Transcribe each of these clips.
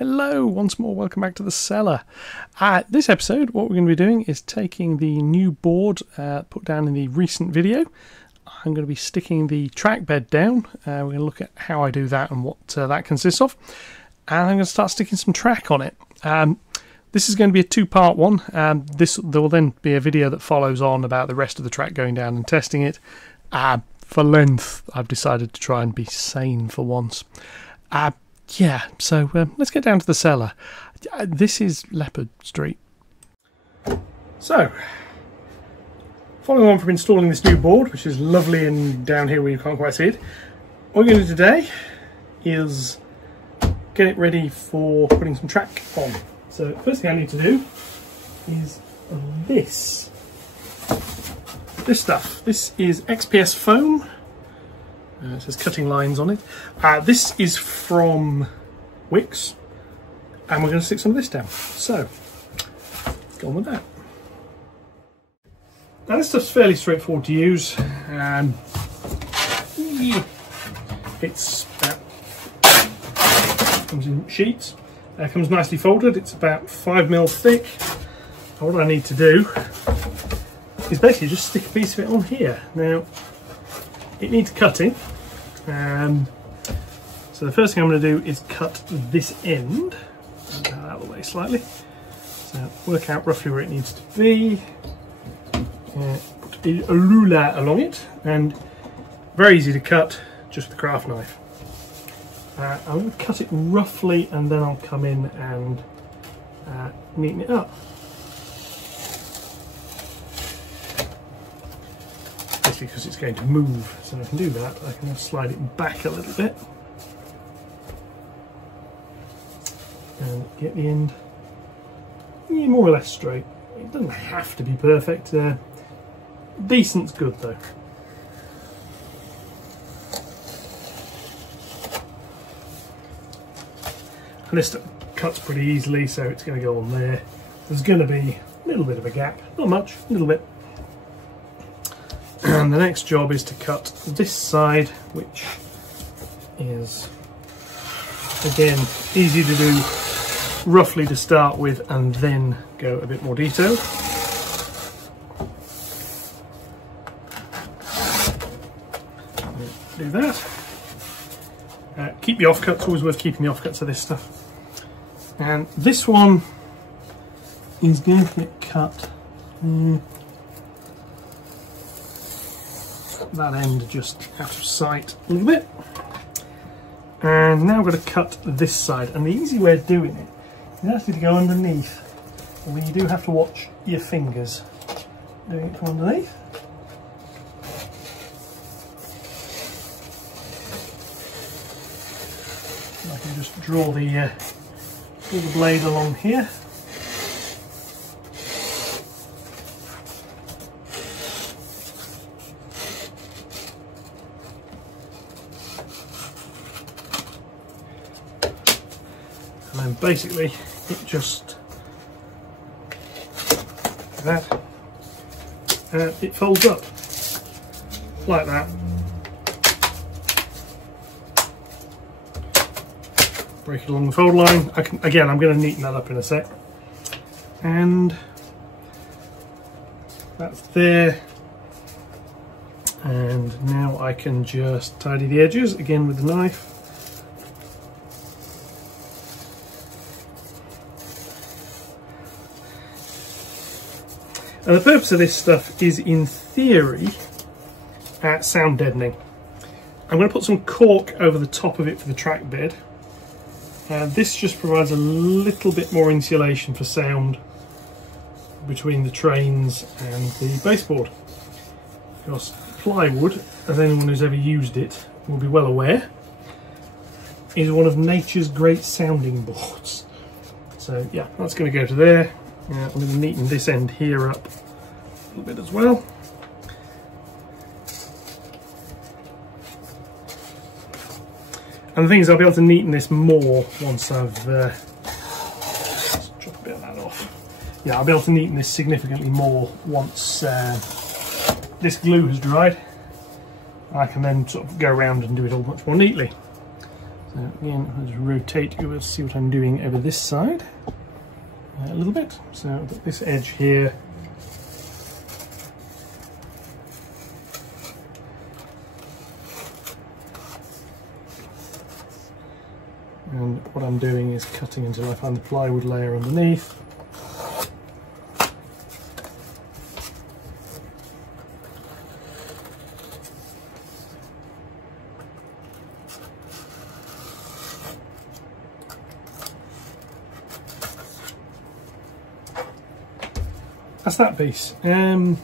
Hello, once more, welcome back to the cellar. This episode, what we're going to be doing is taking the new board put down in the recent video. I'm going to be sticking the track bed down. We're going to look at how I do that and what that consists of. And I'm going to start sticking some track on it. This is going to be a two-part one. There will then be a video that follows on about the rest of the track going down and testing it. For length, I've decided to try and be sane for once. Yeah, so let's get down to the cellar. This is Leopard Street. So, following on from installing this new board, which is lovely and down here where you can't quite see it, what we're going to do today is get it ready for putting some track on. So, first thing I need to do is this stuff. This is XPS foam. It says cutting lines on it. This is from Wicks, and we're going to stick some of this down. So, let's go on with that. Now this stuff's fairly straightforward to use. It's comes in sheets. Comes nicely folded. It's about 5mm thick. And what I need to do is basically just stick a piece of it on here. Now, it needs cutting. So the first thing I'm going to do is cut this end. Move that out of the way slightly. So work out roughly where it needs to be. Put a ruler along it, and very easy to cut just with a craft knife. I'm going to cut it roughly, and then I'll come in and neaten it up. Because it's going to move, so I can do that. I can slide it back a little bit and get the end more or less straight. It doesn't have to be perfect. Decent's good though. And this cuts pretty easily, so it's going to go on there. There's going to be a little bit of a gap, not much, a little bit. And the next job is to cut this side, which is, again, easy to do roughly to start with and then go a bit more detailed. Do that. Keep the offcuts, always worth keeping the offcuts of this stuff. And this one is going to get cut. That end just out of sight a little bit. And now I'm going to cut this side, and the easy way of doing it is actually to go underneath, although you do have to watch your fingers doing it from underneath. I can just draw the blade along here. And then basically it just like that, and it folds up like that. Break it along the fold line. I'm going to neaten that up in a sec. And that's there. And now I can just tidy the edges again with the knife. And the purpose of this stuff is, in theory, sound deadening. I'm going to put some cork over the top of it for the track bed. This just provides a little bit more insulation for sound between the trains and the baseboard. Because plywood, as anyone who's ever used it will be well aware, is one of nature's great sounding boards. So yeah, that's going to go to there. I'm going to neaten this end here up a little bit as well. And the thing is, I'll be able to neaten this more once I've let's chop a bit of that off. Yeah, I'll be able to neaten this significantly more once this glue has dried. I can then sort of go around and do it all much more neatly. So again, I'll just rotate you to see what I'm doing over this side a little bit. So I've got this edge here. And what I'm doing is cutting until I find the plywood layer underneath. That's that piece. And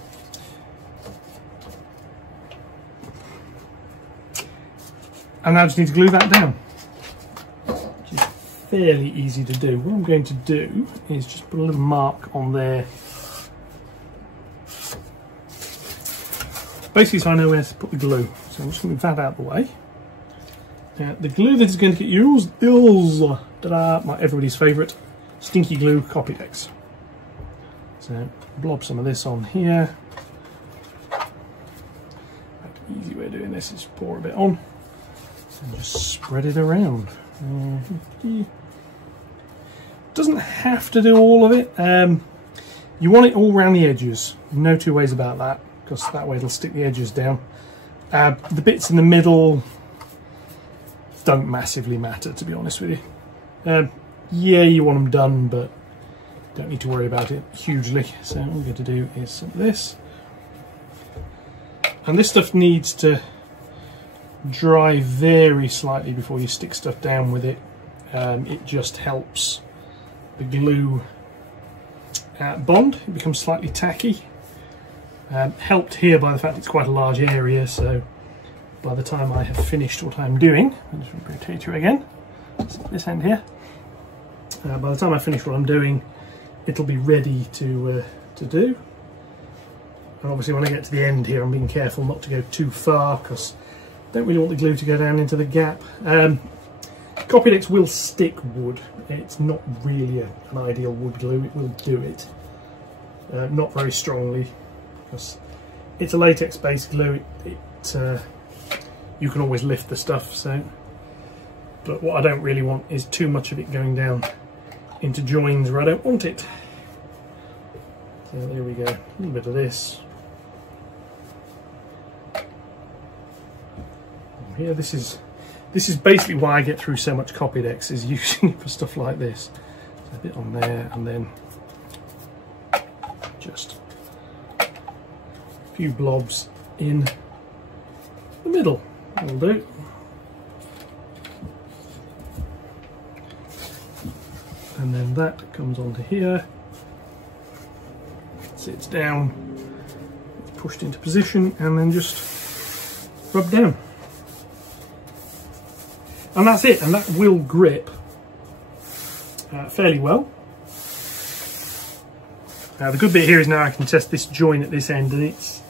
I just need to glue that down, which is fairly easy to do. What I'm going to do is just put a little mark on there, basically so I know where to put the glue. So I'm just going to move that out of the way. The glue that is going to get used is everybody's favourite stinky glue, Copydex. So blob some of this on here. The easy way of doing this is pour a bit on and just spread it around. Doesn't have to do all of it. You want it all around the edges. No two ways about that, because that way it'll stick the edges down. The bits in the middle don't massively matter, to be honest with you. Yeah, you want them done, but don't need to worry about it hugely. So all we're going to do is some of this, and this stuff needs to dry very slightly before you stick stuff down with it. It just helps the glue bond. It becomes slightly tacky. Helped here by the fact it's quite a large area, so by the time I have finished what I'm doing, I'll just rotate you again, this end here. By the time I finish what I'm doing, it'll be ready to do. And obviously when I get to the end here, I'm being careful not to go too far, because I don't really want the glue to go down into the gap. Copydex will stick wood. It's not really an ideal wood glue. It will do it. Not very strongly, because it's a latex based glue. You can always lift the stuff, so. But what I don't really want is too much of it going down into joins where I don't want it. So there we go, a little bit of this. Here, this is basically why I get through so much Copydex, is using it for stuff like this. So a bit on there, and then just a few blobs in the middle. That'll do. And then that comes onto here, sits down, it's pushed into position, and then just rub down. And that's it, and that will grip fairly well. Now the good bit here is now I can test this join at this end, and it's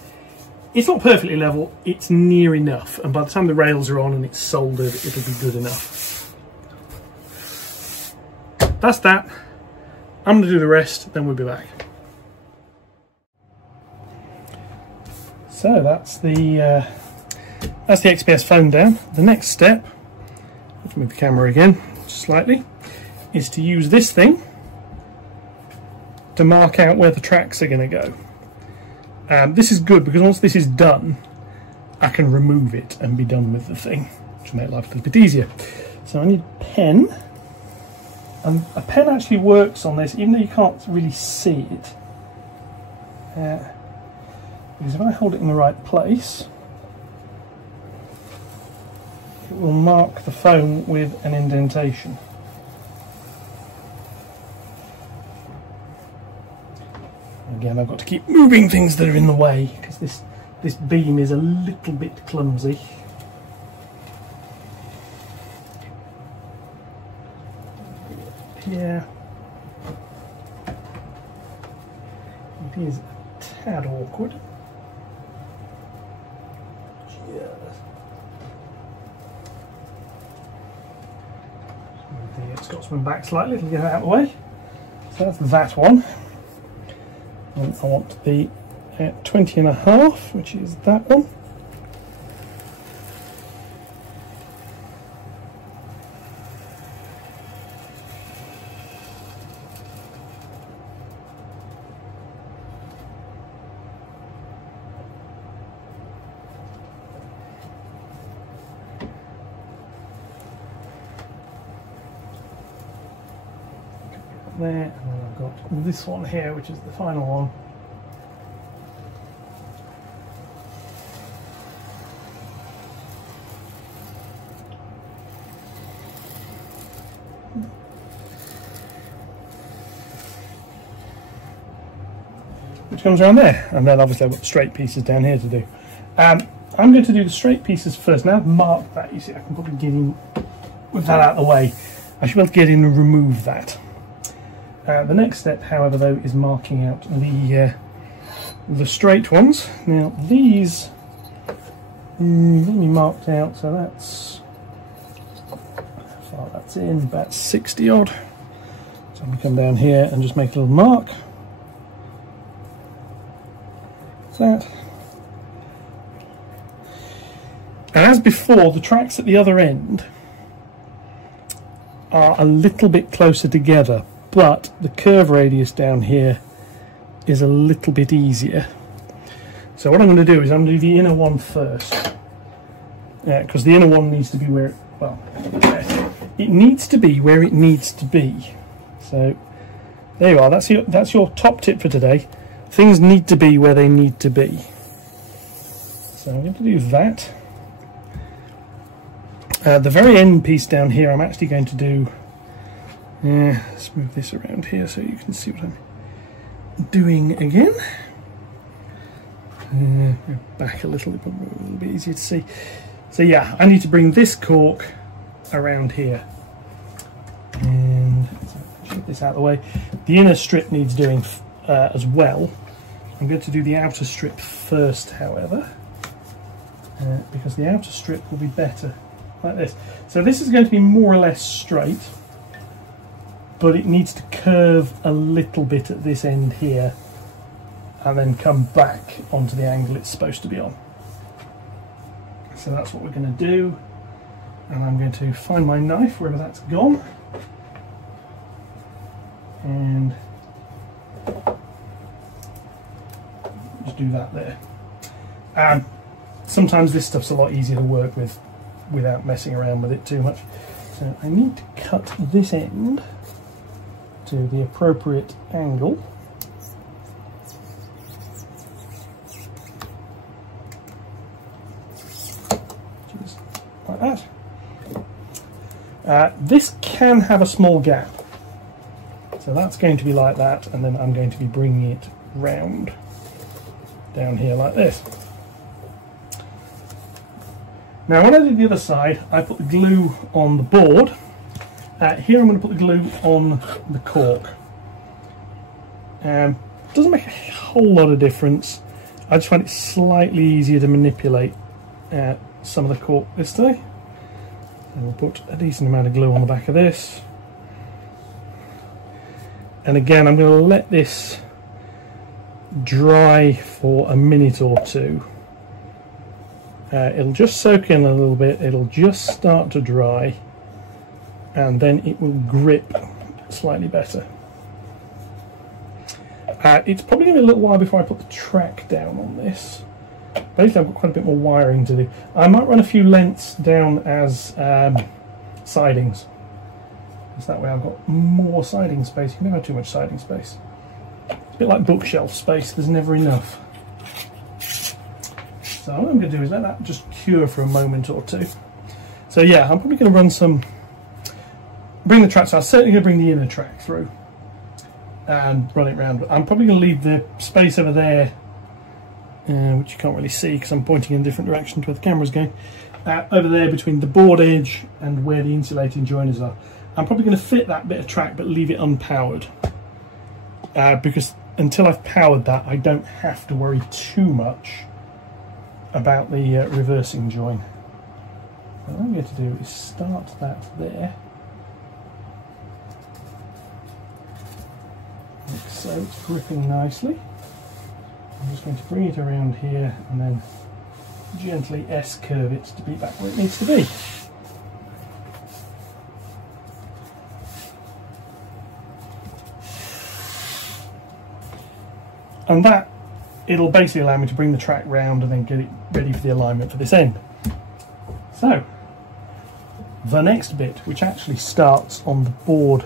not perfectly level, it's near enough, and by the time the rails are on and it's soldered, it'll be good enough. That's that. I'm going to do the rest, then we'll be back. So that's the XPS phone down. The next step, let's move the camera again slightly, is to use this thing to mark out where the tracks are going to go. This is good because once this is done, I can remove it and be done with the thing, which will make life a little bit easier. So I need a pen. And a pen actually works on this, even though you can't really see it. Because if I hold it in the right place, it will mark the phone with an indentation. Again, I've got to keep moving things that are in the way, because this beam is a little bit clumsy. Yeah, it is a tad awkward. Move the Scotsman back slightly to get it out of the way. So that's that one. And I want the 20.5, which is that one. there, and then I've got this one here, which is the final one. Which comes around there, and then obviously I've got the straight pieces down here to do. I'm going to do the straight pieces first. Now I've marked that, you see, I can probably get in with that out of the way. I should be able to get in and remove that. The next step, however, though, is marking out the straight ones. Now these let me marked out, so that's how far that's in, about 60 odd. So I'm going to come down here and just make a little mark. That. And as before, the tracks at the other end are a little bit closer together, but the curve radius down here is a little bit easier. So what I'm going to do is I'm going to do the inner one first, because the inner one needs to be where, well, it needs to be where it needs to be. So there you are. That's your top tip for today. Things need to be where they need to be. So I'm going to do that. The very end piece down here, I'm actually going to do... let's move this around here so you can see what I'm doing again. Go back a little bit easier to see. So yeah, I need to bring this cork around here. And get this out of the way. The inner strip needs doing as well. I'm going to do the outer strip first, however, because the outer strip will be better like this. So this is going to be more or less straight, but it needs to curve a little bit at this end here and then come back onto the angle it's supposed to be on. So that's what we're going to do, and I'm going to find my knife wherever that's gone, and just do that there. Sometimes this stuff's a lot easier to work with without messing around with it too much. So I need to cut this end to the appropriate angle. Just like that. This can have a small gap. So that's going to be like that, and then I'm going to be bringing it round down here like this. Now when I did the other side, I put the glue on the board. Here I'm going to put the glue on the cork. Doesn't make a whole lot of difference. I just find it slightly easier to manipulate some of the cork this way. And we'll put a decent amount of glue on the back of this. And again, I'm going to let this dry for a minute or two. It'll just soak in a little bit, it'll just start to dry, and then it will grip slightly better. It's probably going to be a little while before I put the track down on this. Basically I've got quite a bit more wiring to do. I might run a few lengths down as sidings. Because that way I've got more siding space. You can never have too much siding space. It's a bit like bookshelf space, there's never enough. So what I'm going to do is let that just cure for a moment or two. So yeah, I'm probably going to run some, bring the track, so I'm certainly going to bring the inner track through and run it round. I'm probably going to leave the space over there, which you can't really see because I'm pointing in a different direction to where the camera's going, over there between the board edge and where the insulating joiners are. I'm probably going to fit that bit of track but leave it unpowered, because until I've powered that I don't have to worry too much about the reversing join. What I'm going to do is start that there, like so. It's gripping nicely. I'm just going to bring it around here and then gently S-curve it to be back where it needs to be. And that, it'll basically allow me to bring the track round and then get it ready for the alignment for this end. So, the next bit, which actually starts on the board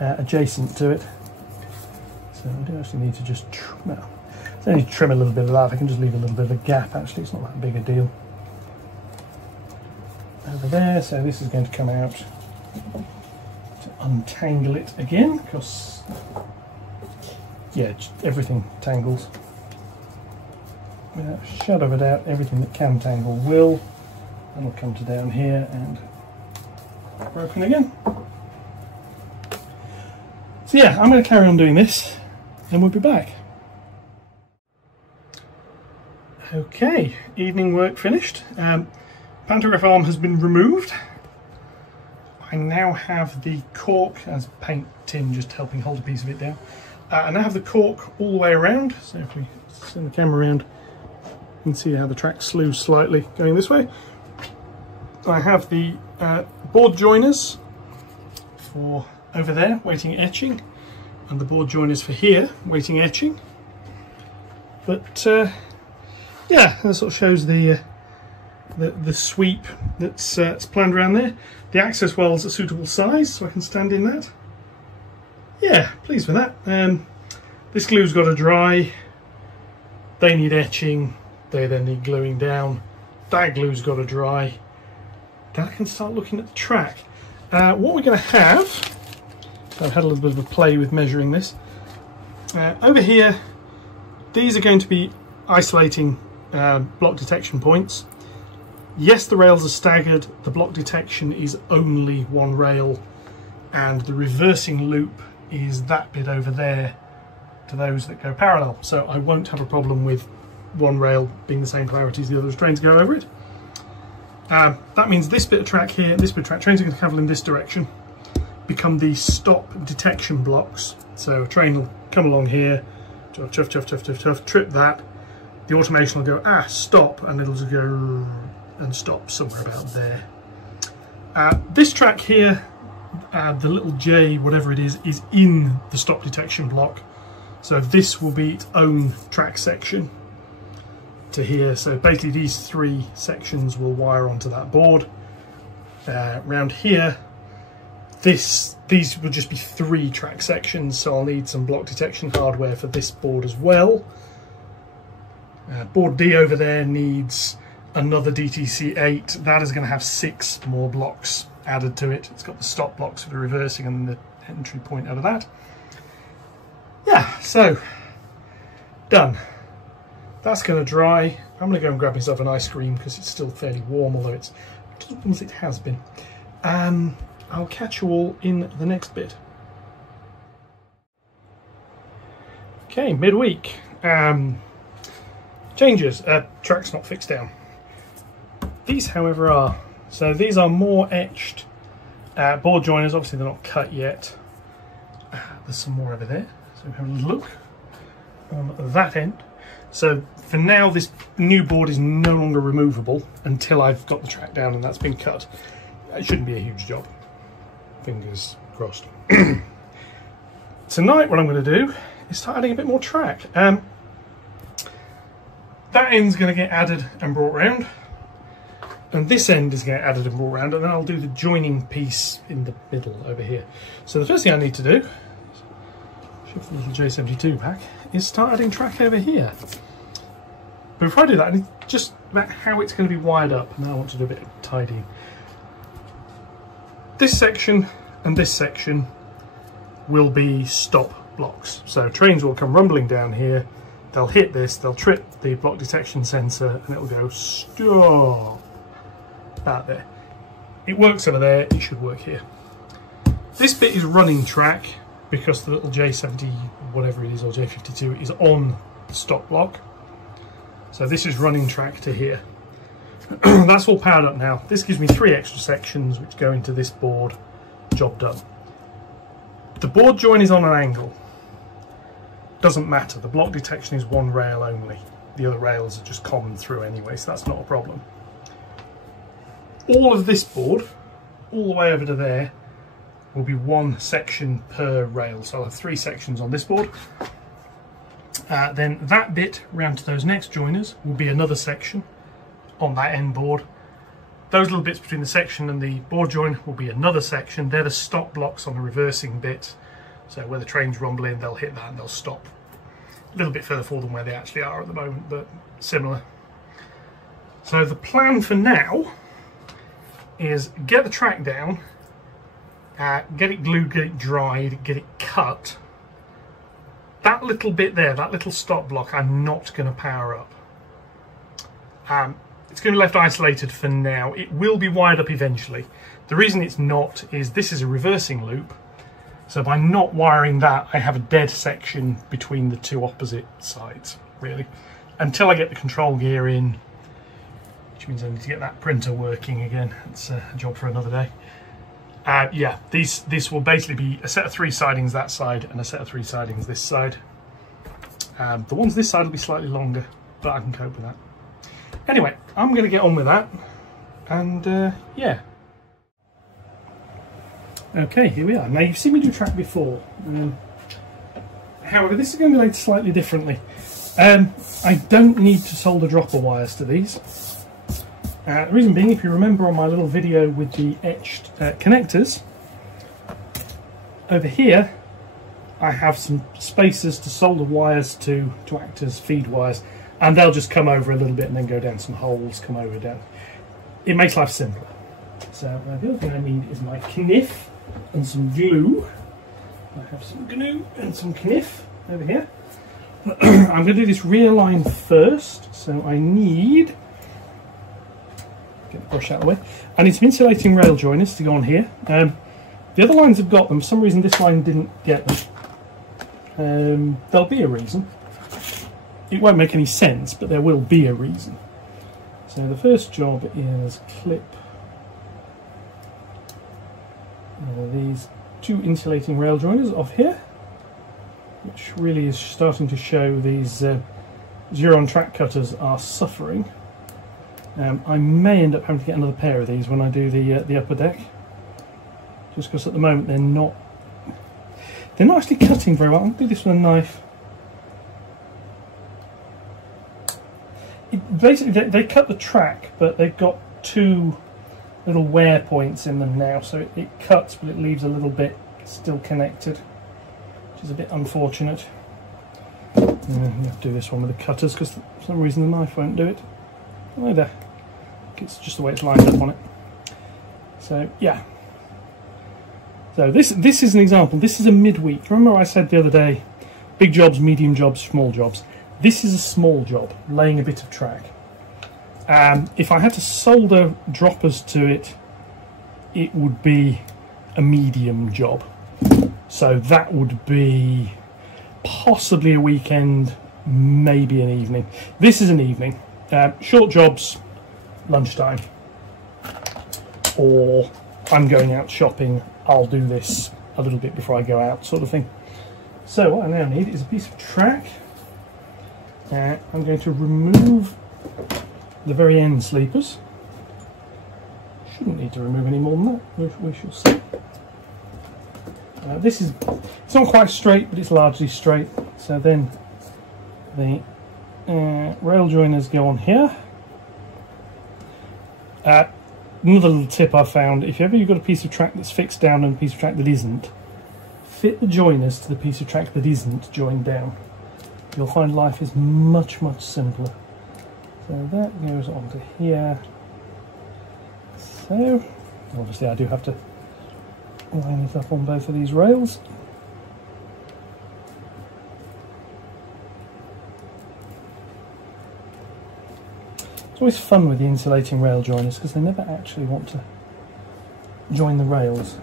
adjacent to it. So I do actually need to just I need to trim a little bit of that. I can just leave a little bit of a gap, actually, it's not that big a deal. Over there, so this is going to come out to untangle it again, because, yeah, everything tangles. Without a shadow of a doubt, everything that can tangle will. And it'll come to down here and broken again. So yeah, I'm going to carry on doing this, and we'll be back. Okay, evening work finished. Pantograph arm has been removed. I now have the cork as paint tin just helping hold a piece of it down. I now have the cork all the way around, so if we send the camera around, you can see how the track slews slightly going this way. I have the board joiners for over there waiting etching, and the board joiners for here waiting etching. But yeah, that sort of shows the sweep that's planned around there. The access well's a suitable size, so I can stand in that. Yeah, pleased with that. This glue's got to dry. They need etching. They then need gluing down. That glue's got to dry. Then I can start looking at the track. What we're going to have, so I've had a little bit of a play with measuring this. Over here, these are going to be isolating block detection points. Yes, the rails are staggered. The block detection is only one rail, and the reversing loop is that bit over there to those that go parallel. So I won't have a problem with one rail being the same polarity as the other as trains go over it. That means this bit of track here, this bit of track, trains are going to travel in this direction, become the stop detection blocks. So a train will come along here, chuff, chuff, chuff, chuff, chuff, chuff, trip that. The automation will go, stop, and it'll just go and stop somewhere about there. This track here, the little J, whatever it is in the stop detection block. So this will be its own track section to here. So basically these three sections will wire onto that board. Around here, these will just be three track sections, so I'll need some block detection hardware for this board as well. Board D over there needs another DTC8. That is going to have 6 more blocks added to it. It's got the stop blocks for the reversing and the entry point over that. Yeah, so done. That's going to dry. I'm going to go and grab myself an ice cream because it's still fairly warm, although it's not as warm as it has been. I'll catch you all in the next bit. Okay, midweek. Changes. Track's not fixed down. These, however, are. So these are more etched board joiners. Obviously, they're not cut yet. There's some more over there. So have a look on that end. So for now, this new board is no longer removable until I've got the track down and that's been cut. It shouldn't be a huge job. Fingers crossed. Tonight, what I'm going to do is start adding a bit more track. That end's going to get added and brought round, and this end is going to get added and brought round, and then I'll do the joining piece in the middle over here. So the first thing I need to do, shift the little J72 back, is start adding track over here. But before I do that, I need just about how it's going to be wired up. Now I want to do a bit of tidying. This section and this section will be stop blocks. So trains will come rumbling down here. They'll hit this, they'll trip the block detection sensor, and it'll go stop about there. It works over there, it should work here. This bit is running track because the little J70, whatever it is, or J52 is on the stop block. So this is running track to here. That's all powered up now. This gives me 3 extra sections which go into this board. Job done. The board join is on an angle. Doesn't matter, the block detection is one rail only. The other rails are just common through anyway, so that's not a problem. All of this board, all the way over to there, will be 1 section per rail. So I'll have 3 sections on this board. Then that bit round to those next joiners will be another section on that end board. Those little bits between the section and the board join will be another section. They're the stop blocks on the reversing bit. So where the train's rumbling, they'll hit that and they'll stop a little bit further forward than where they actually are at the moment, but similar. So the plan for now is get the track down, get it glued, get it dried, get it cut. That little bit there, that little stop block, I'm not going to power up. It's going to be left isolated for now. It will be wired up eventually. The reason it's not is this is a reversing loop. So by not wiring that, I have a dead section between the two opposite sides, really. Until I get the control gear in, which means I need to get that printer working again. It's a job for another day. Yeah, this will basically be a set of 3 sidings that side and a set of 3 sidings this side. The ones this side will be slightly longer, but I can cope with that. Anyway, I'm going to get on with that, and yeah. Okay, here we are. Now you've seen me do track before. However, this is going to be laid slightly differently. I don't need to solder dropper wires to these. The reason being, if you remember on my little video with the etched connectors, over here I have some spacers to solder wires to act as feed wires, and they'll just come over a little bit and then go down some holes, come over down. It makes life simpler. So the other thing I need is my kniff and some glue. I have some glue and some kniff over here. I'm going to do this rear line first, so I need, get the brush out of the way, I need some insulating rail joiners to go on here. The other lines have got them, for some reason this line didn't get them. There'll be a reason. It won't make any sense, but there will be a reason. So the first job is clip these 2 insulating rail joiners off here, which really is starting to show these Xeron track cutters are suffering. I may end up having to get another pair of these when I do the upper deck, just because at the moment they're not actually cutting very well. I'll do this with a knife. Basically, they cut the track, but they've got 2 little wear points in them now, so it cuts, but it leaves a little bit still connected, which is a bit unfortunate. You have to do this one with the cutters because for some reason the knife won't do it either. It's just the way it's lined up on it. So yeah. So this is an example. This is a midweek. Remember I said the other day, big jobs, medium jobs, small jobs. This is a small job, laying a bit of track. If I had to solder droppers to it, it would be a medium job. So that would be possibly a weekend, maybe an evening. This is an evening. Short jobs, lunchtime. Or I'm going out shopping, I'll do this a little bit before I go out, sort of thing. So what I now need is a piece of track. I'm going to remove the very end sleepers. Shouldn't need to remove any more than that, we shall see. It's not quite straight, but it's largely straight. So then the rail joiners go on here. Another little tip I found, if ever you've got a piece of track that's fixed down and a piece of track that isn't, fit the joiners to the piece of track that isn't joined down. You'll find life is much, much simpler. So that goes onto here. So, obviously I do have to line it up on both of these rails. It's always fun with the insulating rail joiners because they never actually want to join the rails.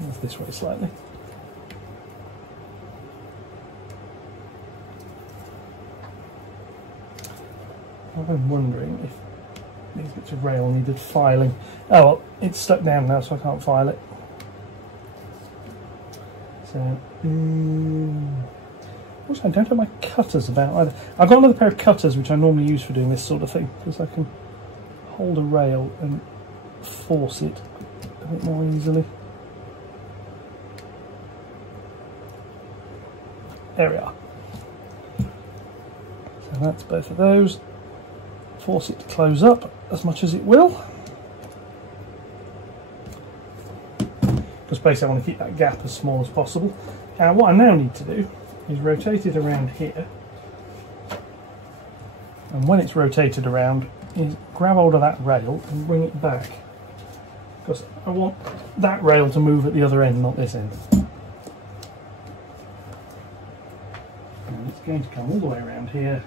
Move this way slightly. I'm wondering if these bits of rail needed filing. Oh well, it's stuck down now, so I can't file it. So, also I don't have my cutters about either. I've got another pair of cutters which I normally use for doing this sort of thing, because I can hold a rail and force it a bit more easily. There we are. So that's both of those. Force it to close up as much as it will. because basically I want to keep that gap as small as possible. And what I now need to do is rotate it around here, and when it's rotated around, is grab hold of that rail and bring it back, because I want that rail to move at the other end, not this end. And it's going to come all the way around here,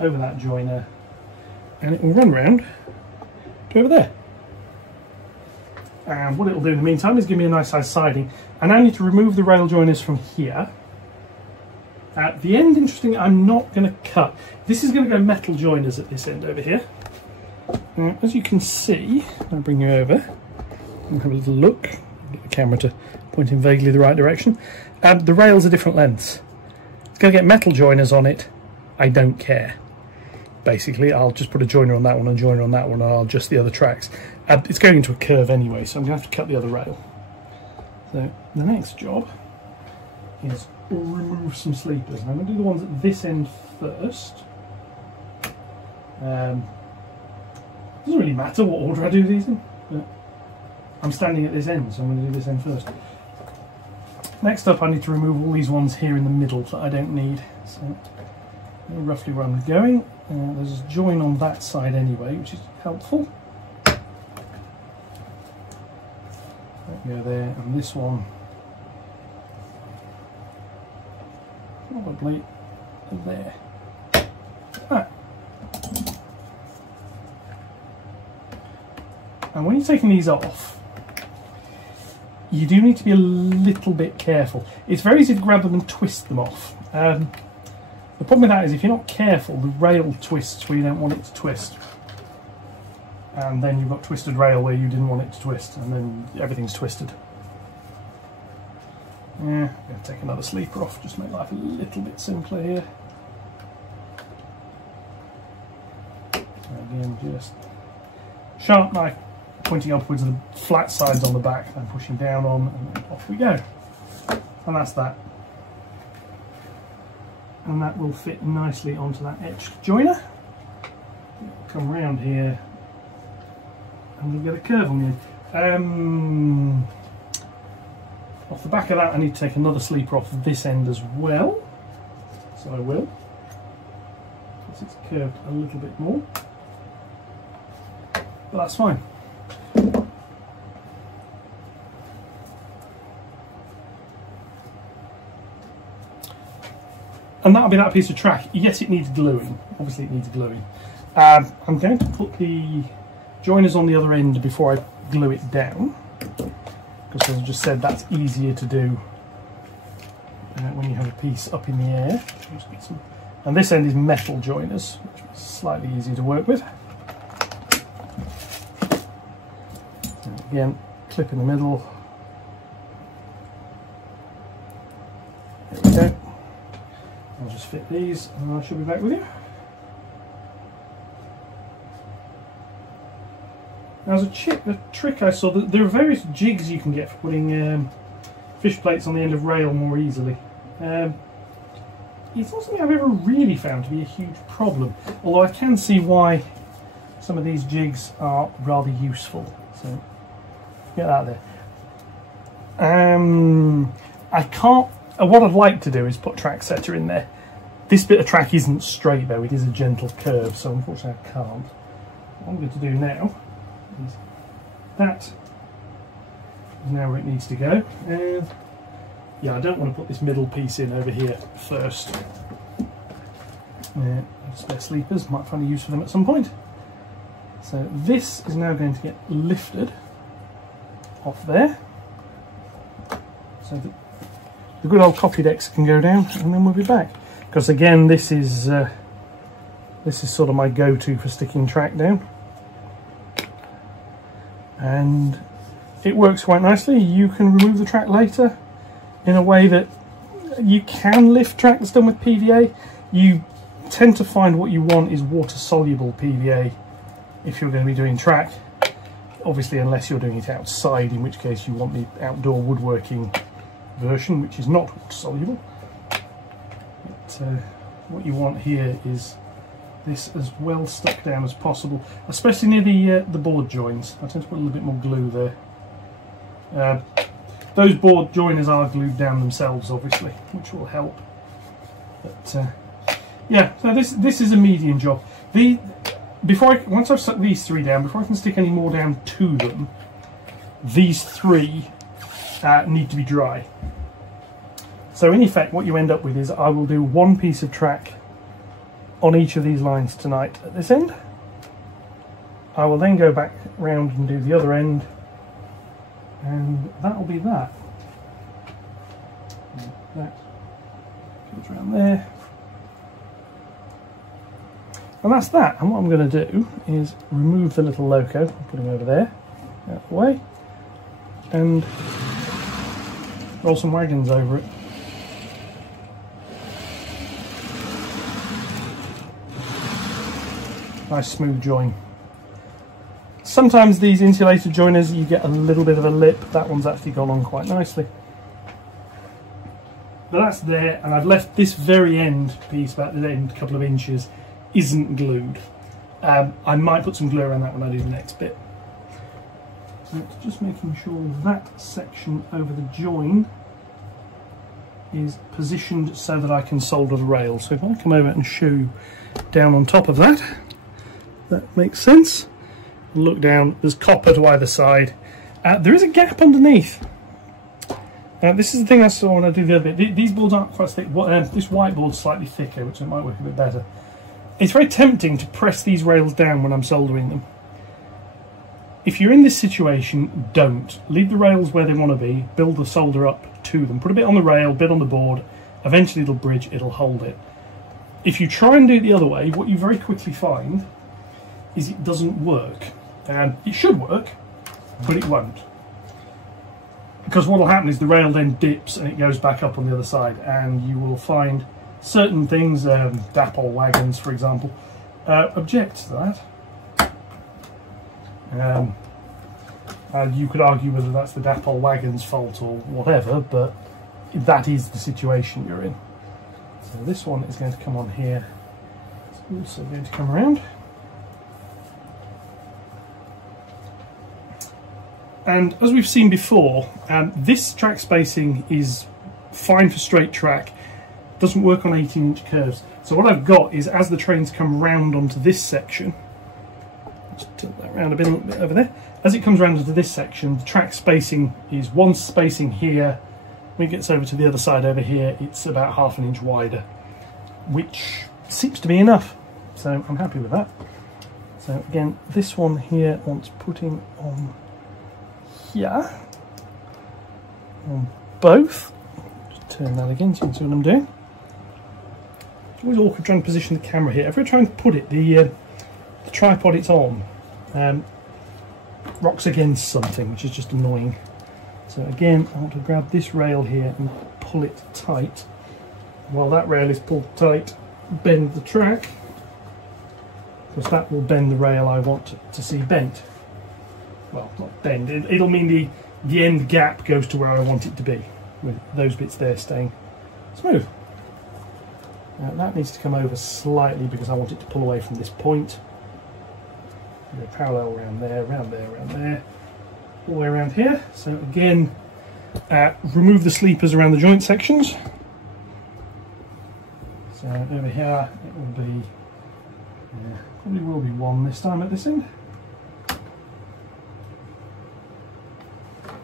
over that joiner, and it will run round to over there. And what it will do in the meantime is give me a nice size siding. I now need to remove the rail joiners from here. At the end, interesting, I'm not going to cut. This is going to go metal joiners at this end over here. Now, as you can see, I'll bring you over and have a little look. Get the camera to point in vaguely the right direction. The rails are different lengths. It's going to get metal joiners on it. I don't care. Basically, I'll just put a joiner on that one and a joiner on that one, and I'll adjust the other tracks. It's going into a curve anyway, so I'm going to have to cut the other rail. So the next job is remove some sleepers. And I'm going to do the ones at this end first. Doesn't really matter what order I do these in, but I'm standing at this end, so I'm going to do this end first. Next up, I need to remove all these ones here in the middle that I don't need. So roughly where I'm going. There's a join on that side anyway, which is helpful. Go there, and this one probably there. Ah. And when you're taking these off, you do need to be a little bit careful. It's very easy to grab them and twist them off. The problem with that is if you're not careful, the rail twists where you don't want it to twist. And then you've got twisted rail where you didn't want it to twist, and then everything's twisted. Yeah, I'm going to take another sleeper off, just make life a little bit simpler here. Again, just sharp knife pointing upwards and the flat sides on the back, then pushing down on, and then off we go. And that's that. And that will fit nicely onto that etched joiner. Come round here, and we'll get a curve on the end. Off the back of that, I need to take another sleeper off this end as well. So I will, because it's curved a little bit more. But that's fine. And that'll be that piece of track. Yes, it needs gluing. Obviously, it needs gluing. I'm going to put the joiners on the other end before I glue it down, because as I just said, that's easier to do when you have a piece up in the air. And this end is metal joiners, which is slightly easier to work with. And again, clip in the middle. There we go. I'll just fit these and I shall be back with you. Now, as a trick I saw, that there are various jigs you can get for putting fish plates on the end of rail more easily. It's not something I've ever really found to be a huge problem, although I can see why some of these jigs are rather useful. So get that there. I can't. What I'd like to do is put track setter in there. This bit of track isn't straight though, it is a gentle curve, so unfortunately I can't. What I'm going to do now is that is now where it needs to go. And yeah, I don't want to put this middle piece in over here first. Spare sleepers, might find a use for them at some point. So this is now going to get lifted off there, so that the good old copy decks can go down, and then we'll be back. Because again, this is sort of my go-to for sticking track down, and it works quite nicely. You can remove the track later in a way that you can lift track that's done with PVA. You tend to find what you want is water-soluble PVA if you're going to be doing track. Obviously, unless you're doing it outside, in which case you want the outdoor woodworking version, which is not water-soluble. But what you want here is this as well stuck down as possible, especially near the board joins. I tend to put a little bit more glue there. Those board joiners are glued down themselves, obviously, which will help. But yeah, so this is a medium job. Once I've stuck these three down, before I can stick any more down to them, these three need to be dry. So in effect, what you end up with is I will do one piece of track on each of these lines tonight at this end. I will then go back round and do the other end, and that'll be that. That goes around there. And that's that. And what I'm going to do is remove the little loco, put him over there, out of the way, and roll some wagons over it. Nice smooth join. Sometimes these insulated joiners, you get a little bit of a lip. That one's actually gone on quite nicely. But that's there, and I've left this very end piece, about the end couple of inches, isn't glued. I might put some glue around that when I do the next bit. So it's just making sure that section over the join is positioned so that I can solder the rail. So if I come over and show you down on top of that, that makes sense. Look down, there's copper to either side. There is a gap underneath. This is the thing I saw when I do the other bit. These boards aren't quite thick. This white board's slightly thicker, which might work a bit better. It's very tempting to press these rails down when I'm soldering them. If you're in this situation, don't. Leave the rails where they want to be, build the solder up to them. Put a bit on the rail, a bit on the board, eventually it'll bridge, it'll hold it. If you try and do it the other way, what you very quickly find is it doesn't work. And it should work, but it won't. Because what will happen is the rail then dips and it goes back up on the other side, and you will find certain things, dapple wagons for example, object to that. And you could argue whether that's the dapple wagon's fault or whatever, but that is the situation you're in. So this one is going to come on here. It's also going to come around. And as we've seen before, this track spacing is fine for straight track. Doesn't work on 18-inch curves. So what I've got is, as the trains come round onto this section, just tilt that around a little bit over there. As it comes round into this section, the track spacing is one spacing here. When it gets over to the other side over here, it's about 1/2 an inch wider, which seems to be enough. So I'm happy with that. So again, this one here wants putting on here on both. Just turn that again so you can see what I'm doing. It's always awkward trying to position the camera here. If we're trying to put it, the tripod it's on rocks against something, which is just annoying. So again, I want to grab this rail here and pull it tight. While that rail is pulled tight, bend the track, because that will bend the rail I want to see bent. Well, not bend, it'll mean the end gap goes to where I want it to be, with those bits there staying smooth. Now that needs to come over slightly because I want it to pull away from this point. Go parallel around there, around there, around there, all the way around here. So again, remove the sleepers around the joint sections. So over here it will be, probably will be one this time at this end.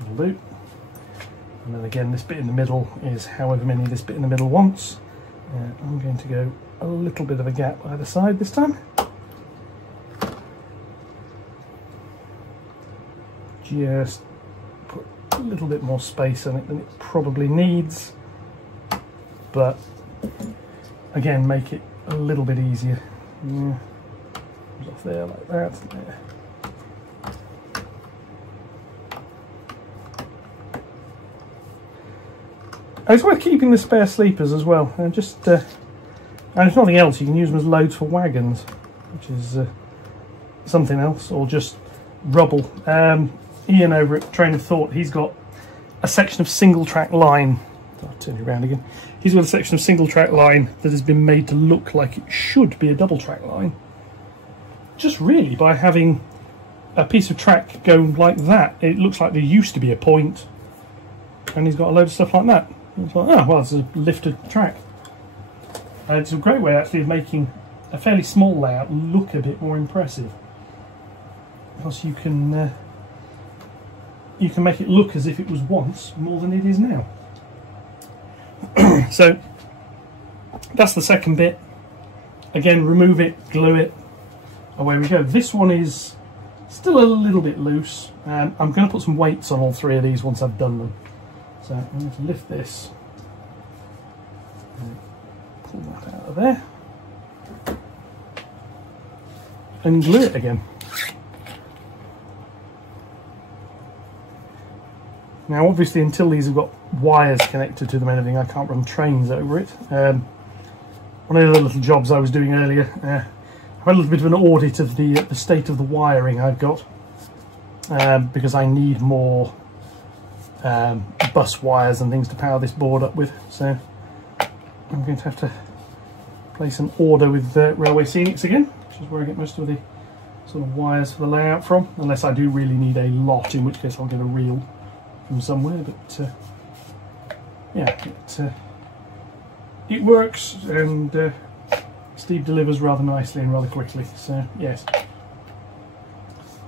Will do. And then again, this bit in the middle is however many this bit in the middle wants. I'm going to go a little bit of a gap either side this time. Just put a little bit more space on it than it probably needs, but again, make it a little bit easier. Yeah. Off there like that. There. And it's worth keeping the spare sleepers as well. And just, and if nothing else, you can use them as loads for wagons, which is something else, or just rubble. Ian over at Train of Thought, he's got a section of single track line I'll turn it around again. Here's with a section of single track line that has been made to look like it should be a double track line. Just really by having a piece of track go like that, it looks like there used to be a point, and he's got a load of stuff like that. It's like, oh, well, it's a lifted track. It's a great way actually of making a fairly small layout look a bit more impressive, because you can make it look as if it was once more than it is now. So that's the second bit. Again, remove it, glue it, away we go. This one is still a little bit loose. I'm going to put some weights on all three of these once I've done them. So I'm going to lift this, pull that out of there, and glue it again. Now obviously until these have got wires connected to them and everything, I can't run trains over it. One of the little jobs I was doing earlier, I had a little bit of an audit of the state of the wiring I've got, because I need more bus wires and things to power this board up with. So I'm going to have to place an order with Railway Scenics again, which is where I get most of the sort of wires for the layout from, unless I do really need a lot, in which case I'll get a reel from somewhere. But yeah, it works, and Steve delivers rather nicely and rather quickly, so yes.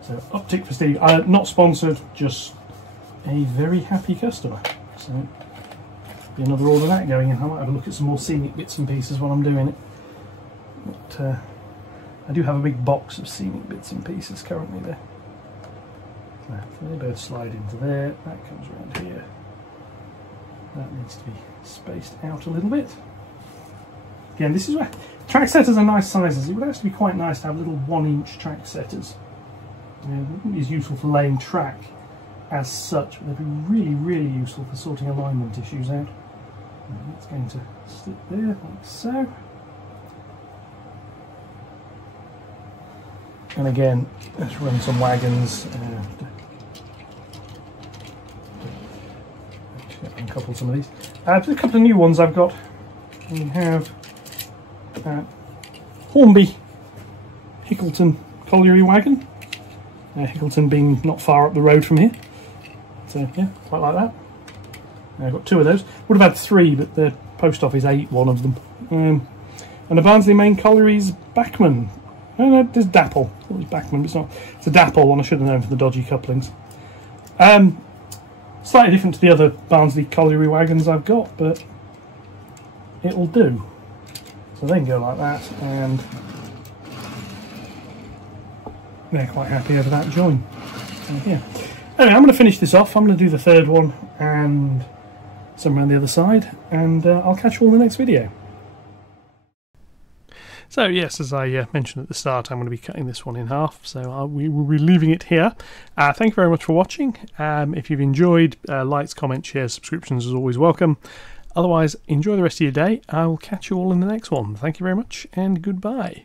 So uptick for Steve. Not sponsored, just a very happy customer. So be another order of that going in. I might have a look at some more scenic bits and pieces while I'm doing it. But I do have a big box of scenic bits and pieces currently there. They both slide into there, that comes around here. That needs to be spaced out a little bit. Again, this is where track setters are nice sizes. It would actually be quite nice to have little 1-inch track setters. It wouldn't be as useful for laying track as such, but they'd be really, really useful for sorting alignment issues out. And it's going to sit there like so. And again, let's run some wagons. Uncouple some of these. A couple of new ones I've got. We have Hornby Hickleton colliery wagon. Hickleton being not far up the road from here. So yeah, quite like that. I've got 2 of those. Would have had 3, but the post office ate one of them. And a Barnsley Main Colliery's Bachman. No, there's Dapple. It was Bachman, but it's not. It's a Dapple one. I should have known for the dodgy couplings. Slightly different to the other Barnsley colliery wagons I've got, but it'll do. So they can go like that, and they're quite happy over that join. So, yeah. Anyway, I'm going to finish this off. I'm going to do the third one and some around the other side, and I'll catch you all in the next video. So yes, as I mentioned at the start, I'm going to be cutting this one in half, so we will be leaving it here. Thank you very much for watching. If you've enjoyed, likes, comments, shares, subscriptions is always welcome. Otherwise, enjoy the rest of your day. I will catch you all in the next one. Thank you very much, and goodbye.